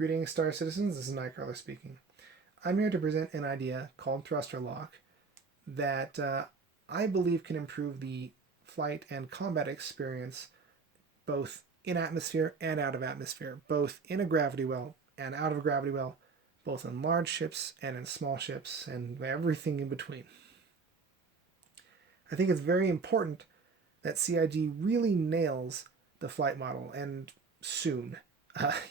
Greetings, Star Citizens. This is Nightcrawler speaking. I'm here to present an idea called thruster lock that I believe can improve the flight and combat experience both in atmosphere and out of atmosphere, both in a gravity well and out of a gravity well, both in large ships and in small ships and everything in between. I think it's very important that CIG really nails the flight model, and soon.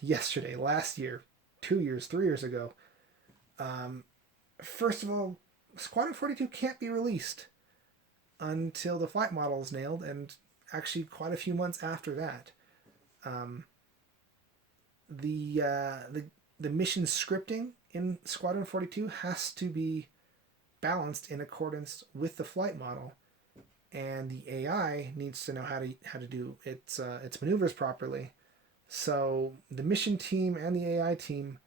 Yesterday, last year, 2 years, 3 years ago. First of all, Squadron 42 can't be released until the flight model is nailed, and actually quite a few months after that. The mission scripting in Squadron 42 has to be balanced in accordance with the flight model, and the AI needs to know how to do its maneuvers properly. So the mission team and the AI team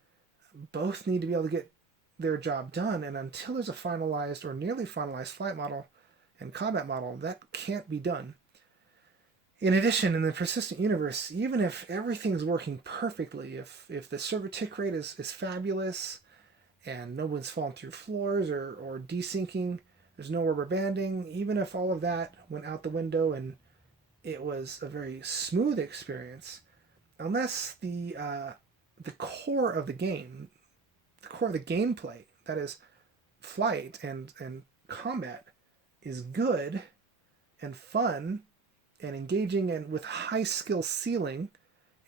both need to be able to get their job done, and until there's a finalized or nearly finalized flight model and combat model, that can't be done. In addition, in the persistent universe, even if everything's working perfectly, if the server tick rate is fabulous and no one's falling through floors or desyncing, there's no rubber banding, even if all of that went out the window and it was a very smooth experience, unless the core of the game, the core of the gameplay, that is flight and combat, is good and fun and engaging and with high skill ceiling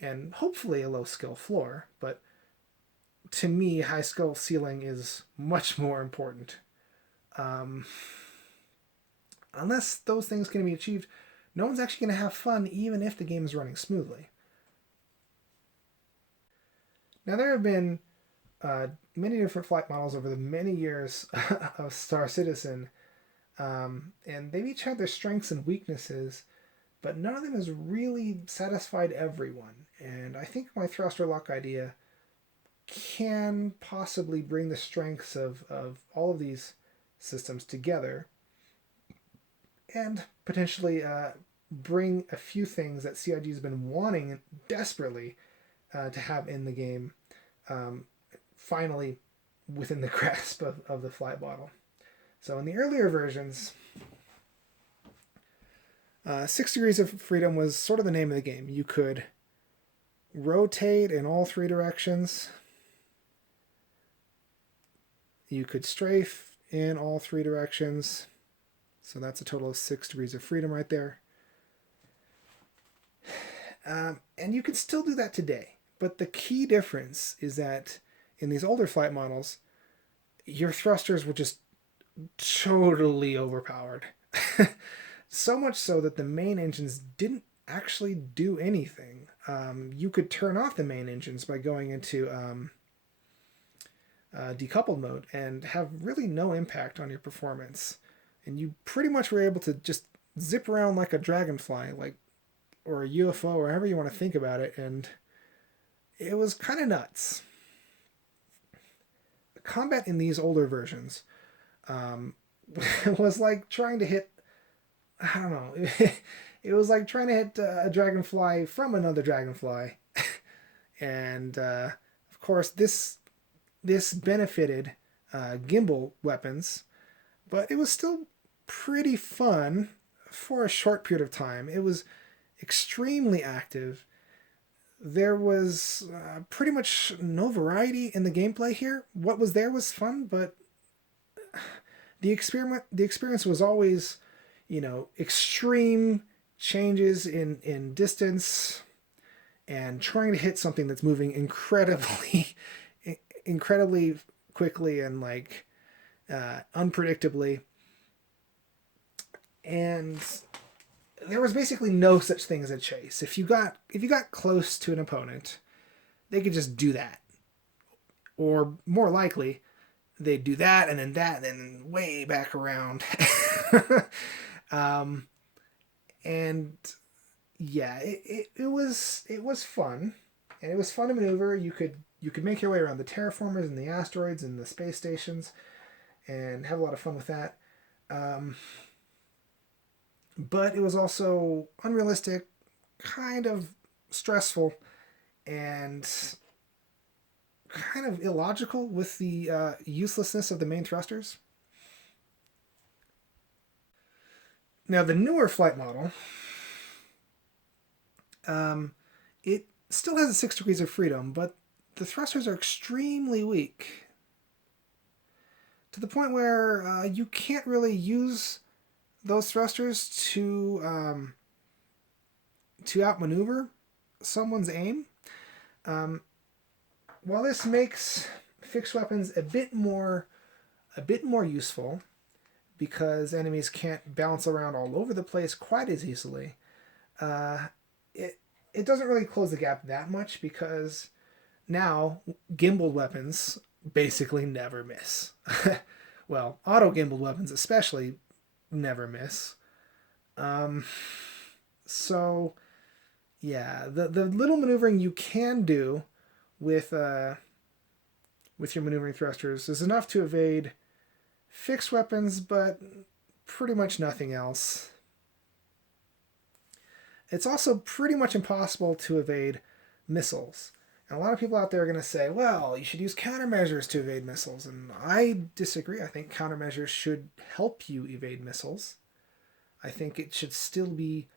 and hopefully a low skill floor, but to me high skill ceiling is much more important. Unless those things can be achieved, no one's actually going to have fun even if the game is running smoothly. Now, there have been many different flight models over the many years of Star Citizen, and they've each had their strengths and weaknesses, but none of them has really satisfied everyone. And I think my thruster lock idea can possibly bring the strengths of all of these systems together and potentially bring a few things that CIG has been wanting desperately to have in the game, finally within the grasp of the flight model. So in the earlier versions, 6 degrees of freedom was sort of the name of the game. You could rotate in all three directions. You could strafe in all three directions. So that's a total of 6 degrees of freedom right there. And you can still do that today. But the key difference is that in these older flight models, your thrusters were just totally overpowered. So much so that the main engines didn't actually do anything. You could turn off the main engines by going into decoupled mode and have really no impact on your performance. And you pretty much were able to just zip around like a dragonfly, or a UFO, or however you want to think about it, and it was kind of nuts. The combat in these older versions was like trying to hit, I don't know, it was like trying to hit a dragonfly from another dragonfly. And of course this benefited gimbal weapons, but it was still pretty fun for a short period of time. It was extremely active. There was pretty much no variety in the gameplay here. What was there was fun, but the experience was always, extreme changes in distance and trying to hit something that's moving incredibly quickly and unpredictably. And there was basically no such thing as a chase. If you got close to an opponent, they could just do that. Or more likely, they'd do that and then way back around. And yeah, it was fun. And it was fun to maneuver. You could make your way around the terraformers and the asteroids and the space stations and have a lot of fun with that. But it was also unrealistic, kind of stressful, and kind of illogical with the uselessness of the main thrusters. Now, the newer flight model, it still has a 6 degrees of freedom, but the thrusters are extremely weak to the point where you can't really use those thrusters to outmaneuver someone's aim. While this makes fixed weapons a bit more useful because enemies can't bounce around all over the place quite as easily, it doesn't really close the gap that much because now gimbaled weapons basically never miss. Well, auto gimbaled weapons especially never miss. So yeah, the little maneuvering you can do with your maneuvering thrusters is enough to evade fixed weapons, but pretty much nothing else. It's also pretty much impossible to evade missiles. And a lot of people out there are going to say, well, you should use countermeasures to evade missiles. And I disagree. I think countermeasures should help you evade missiles. I think it should still be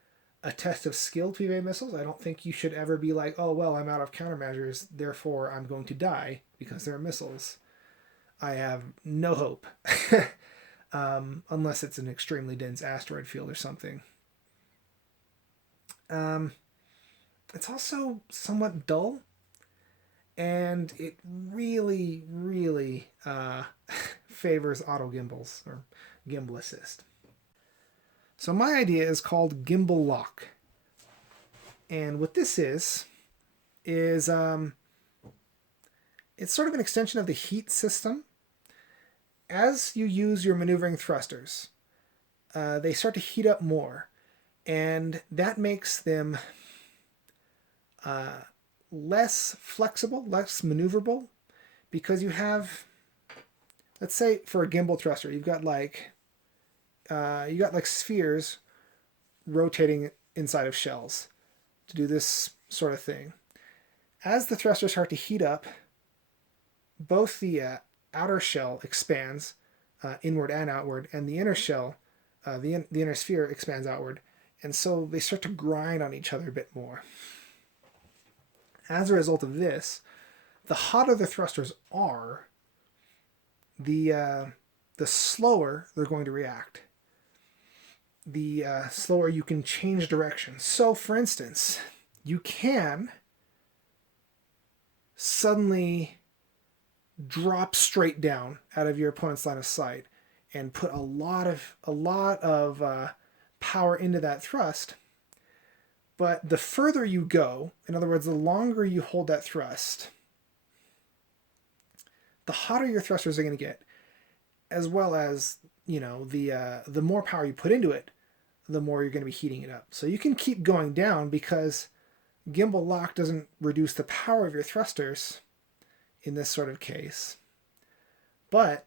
a test of skill to evade missiles. I don't think you should ever be like, oh, well, I'm out of countermeasures, therefore I'm going to die because there are missiles. I have no hope. Unless it's an extremely dense asteroid field or something. It's also somewhat dull, and it really, really favors auto gimbals or gimbal assist. So my idea is called gimbal lock. And what this is it's sort of an extension of the heat system. As you use your maneuvering thrusters, they start to heat up more. And that makes them less flexible, less maneuverable, because you have, let's say for a gimbal thruster, you've got like spheres rotating inside of shells to do this sort of thing. As the thrusters start to heat up, both the outer shell expands inward and outward, and the inner shell, the inner sphere expands outward, and so they start to grind on each other a bit more. As a result of this, the hotter the thrusters are, the slower they're going to react. The slower you can change direction. So, for instance, you can suddenly drop straight down out of your opponent's line of sight and put a lot of power into that thrust. But the further you go, in other words, the longer you hold that thrust, the hotter your thrusters are going to get, as well as, the more power you put into it, the more you're going to be heating it up. So you can keep going down because gimbal lock doesn't reduce the power of your thrusters in this sort of case. But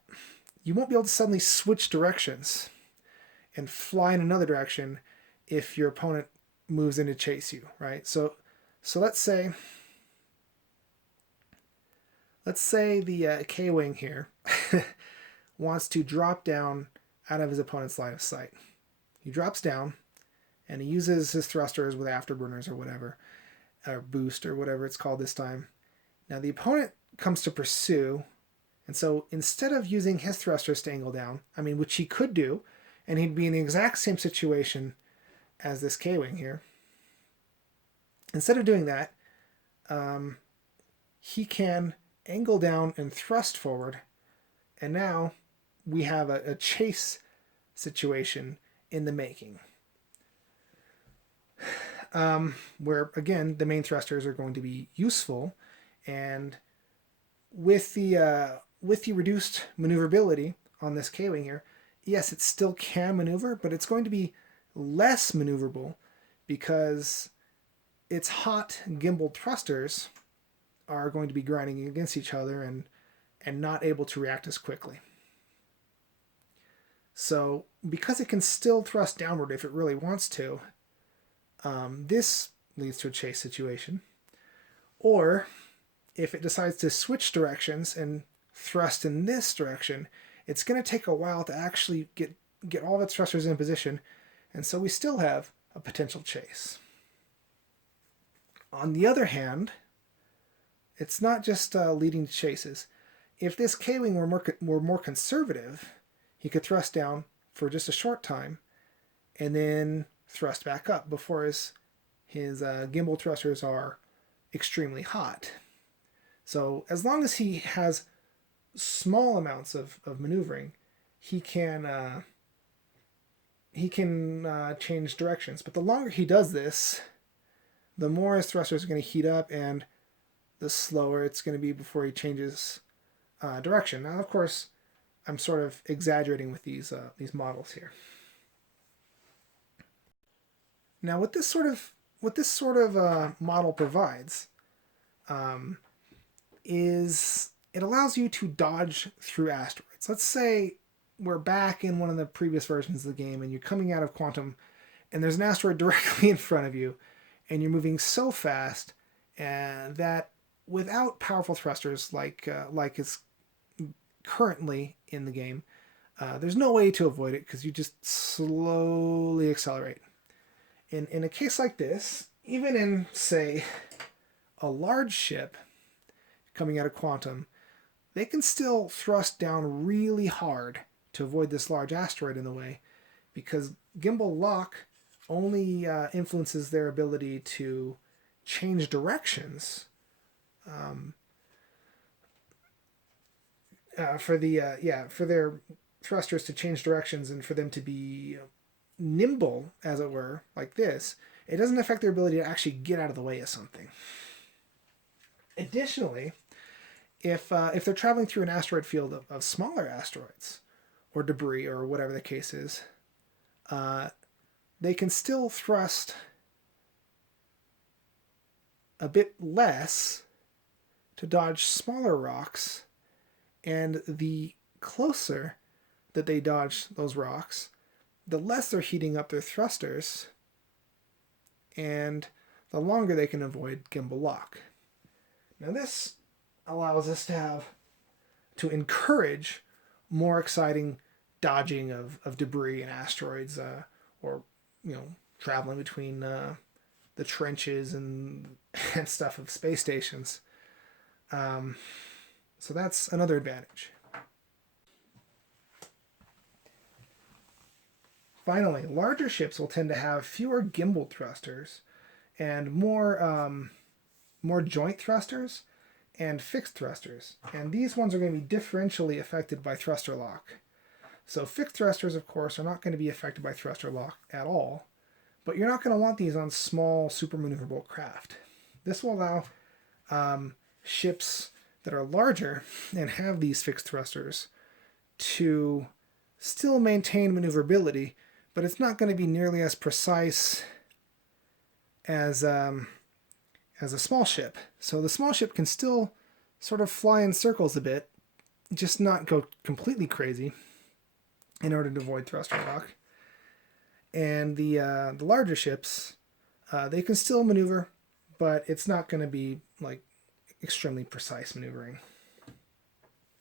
you won't be able to suddenly switch directions and fly in another direction if your opponent moves in to chase you, right? So let's say the K-Wing here wants to drop down out of his opponent's line of sight. He drops down and he uses his thrusters with afterburners or whatever, or boost or whatever it's called this time. Now the opponent comes to pursue, and so instead of using his thrusters to angle down, which he could do, and he'd be in the exact same situation as this K-Wing here, instead of doing that, he can angle down and thrust forward, and now we have a chase situation in the making. Where, again, the main thrusters are going to be useful, and with the reduced maneuverability on this K-Wing here, yes, it still can maneuver, but it's going to be less maneuverable because its hot gimbal thrusters are going to be grinding against each other and not able to react as quickly. So because it can still thrust downward if it really wants to, this leads to a chase situation. Or if it decides to switch directions and thrust in this direction, it's going to take a while to actually get all of its thrusters in position, and so we still have a potential chase. On the other hand, it's not just leading to chases. If this K-wing were more conservative, he could thrust down for just a short time and then thrust back up before his gimbal thrusters are extremely hot. So as long as he has small amounts of maneuvering, he can change directions. But the longer he does this, the more his thrusters are going to heat up, and the slower it's going to be before he changes direction. Now, of course, I'm sort of exaggerating with these models here. Now, what this sort of model provides is it allows you to dodge through asteroids. Let's say we're back in one of the previous versions of the game, and you're coming out of Quantum, and there's an asteroid directly in front of you, and you're moving so fast that without powerful thrusters like is currently in the game, there's no way to avoid it because you just slowly accelerate. In a case like this, even in, say, a large ship coming out of Quantum, they can still thrust down really hard to avoid this large asteroid in the way, because gimbal lock only influences their ability to change directions for their thrusters to change directions and for them to be nimble, as it were, like this. It doesn't affect their ability to actually get out of the way of something. Additionally, if they're traveling through an asteroid field of smaller asteroids or debris or whatever the case is, they can still thrust a bit less to dodge smaller rocks, and the closer that they dodge those rocks, the less they're heating up their thrusters, and the longer they can avoid gimbal lock. Now this allows us to encourage more exciting dodging of debris and asteroids, or traveling between the trenches and stuff of space stations. So that's another advantage. Finally, larger ships will tend to have fewer gimbal thrusters and more joint thrusters and fixed thrusters. And these ones are going to be differentially affected by thruster lock. So fixed thrusters, of course, are not going to be affected by thruster lock at all, but you're not going to want these on small, super maneuverable craft. This will allow ships that are larger and have these fixed thrusters to still maintain maneuverability, but it's not going to be nearly as precise as a small ship. So the small ship can still sort of fly in circles a bit, just not go completely crazy in order to avoid thruster lock. And the larger ships, they can still maneuver, but it's not going to be like extremely precise maneuvering.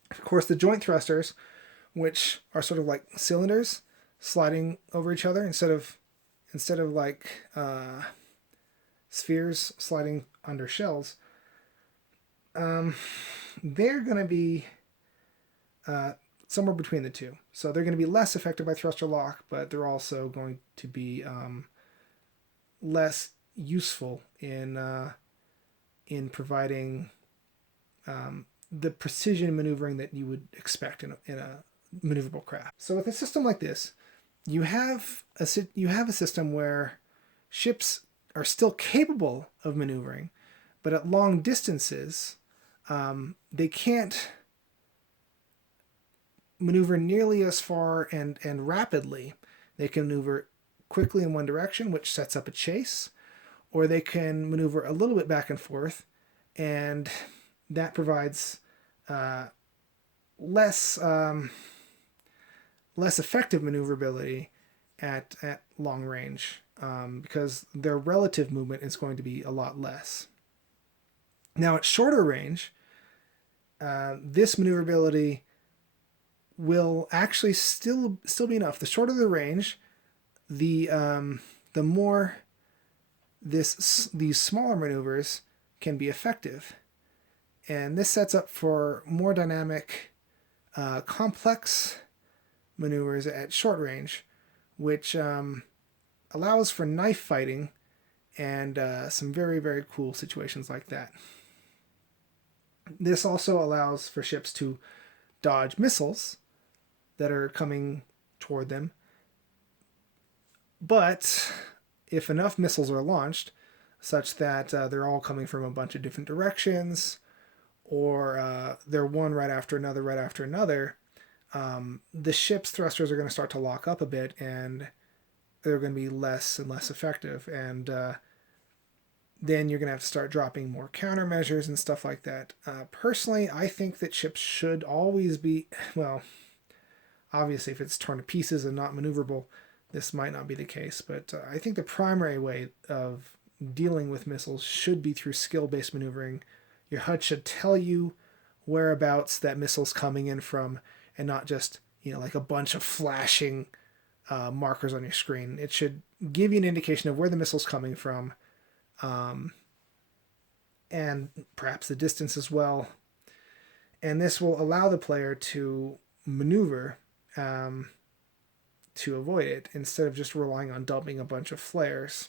Of course, the joint thrusters, which are sort of like cylinders sliding over each other instead of like spheres sliding under shells, they're going to be somewhere between the two. So they're going to be less affected by thruster lock, but they're also going to be less useful in providing the precision maneuvering that you would expect in a maneuverable craft. So with a system like this, you have a system where ships are still capable of maneuvering, but at long distances, they can't maneuver nearly as far and rapidly. They can maneuver quickly in one direction, which sets up a chase, or they can maneuver a little bit back and forth, and that provides less effective maneuverability at long range, because their relative movement is going to be a lot less. Now at shorter range, this maneuverability will actually still be enough. The shorter the range, the more these smaller maneuvers can be effective, and this sets up for more dynamic, complex maneuvers at short range, which allows for knife fighting and some very, very cool situations like that. This also allows for ships to dodge missiles that are coming toward them. But if enough missiles are launched, such that they're all coming from a bunch of different directions, or they're one right after another, the ship's thrusters are going to start to lock up a bit, and they're going to be less and less effective. And then you're going to have to start dropping more countermeasures and stuff like that. Personally, I think that ships should always be, well, obviously if it's torn to pieces and not maneuverable, this might not be the case, but I think the primary way of dealing with missiles should be through skill-based maneuvering. Your HUD should tell you whereabouts that missile's coming in from, and not just, like a bunch of flashing markers on your screen. It should give you an indication of where the missile's coming from, and perhaps the distance as well. And this will allow the player to maneuver to avoid it, instead of just relying on dumping a bunch of flares.